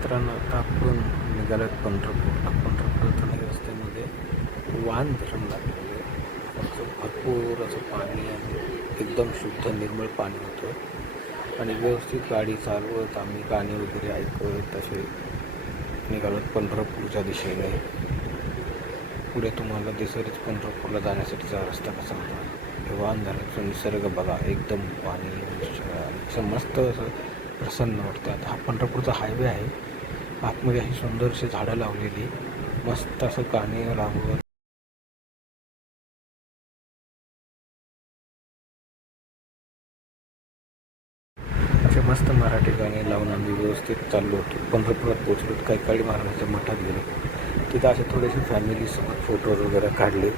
मित्रांनो, आता आपण निघालो पंढरपूर रस्त्यामध्ये वान धरण लागलेलं आहे. भरपूर असं पाणी आहे, एकदम शुद्ध निर्मळ पाणी होतं आणि व्यवस्थित गाडी चालवत आम्ही गाणी वगैरे ऐकत तसे निघालो पंढरपूरच्या दिशेने. पुढे तुम्हाला दिसेलच पंढरपूरला जाण्यासाठीचा रस्ता कसा होता. वान धरणाचा निसर्ग बघा, एकदम पाणी असं मस्त असं प्रसन्न वाटतं. आता हा पंढरपूरचा हायवे आहे. आतमध्ये अशी सुंदरशी झाडं लावलेली, मस्त असं गाणी लावत असे मस्त मराठी गाणी लावून आम्ही व्यवस्थित चाललो होतो. पंढरपुरात पोचलो. काही काळी महाराजांच्या मठात गेलो. तिथं असे थोडेसे फॅमिलीसोबत फोटो वगैरे काढले.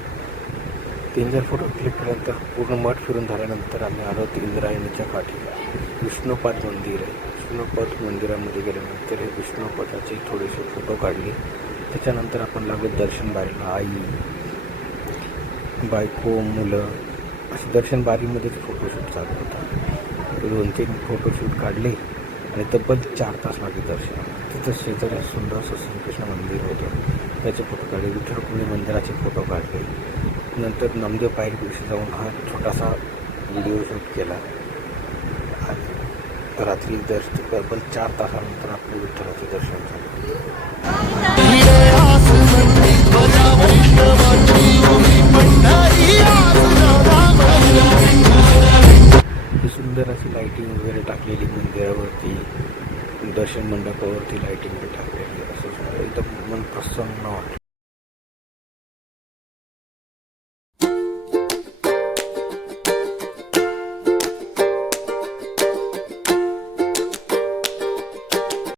3-4 फोटो क्लिक केल्यानंतर पूर्ण मठ फिरून झाल्यानंतर आम्ही आलो इंद्रायणीच्या काठीला. विष्णुपाद मंदिर आहे. विष्णुपद मंदिरामध्ये गेल्यानंतर हे विष्णुपदाचे थोडेसे फोटो काढले. त्याच्यानंतर आपण लागलो दर्शन बारीला. आई, बायको, मुलं असे दर्शन बारीमध्येच फोटोशूट चालू होता. 2-3 फोटोशूट काढले आणि तब्बल 4 तास लागले दर्शन. तिथं शेजारी सुंदर असं श्रीकृष्ण मंदिर होतं, त्याचे फोटो काढले. विठ्ठल रुक्मिणी मंदिराचे फोटो काढले. नंतर नामदेव पायरीपेक्षा जाऊन हा छोटासा व्हिडिओ शूट केला आणि रात्री तब्बल 4 तासानंतर आपले विठ्ठलाचे दर्शन झाले. सुंदर अशी लाईटिंग वगैरे टाकलेली मंदिरावरती, दर्शन मंडपावरती लाईटिंग वगैरे टाकलेली, असं एकदम मन प्रसन्न वाटलं.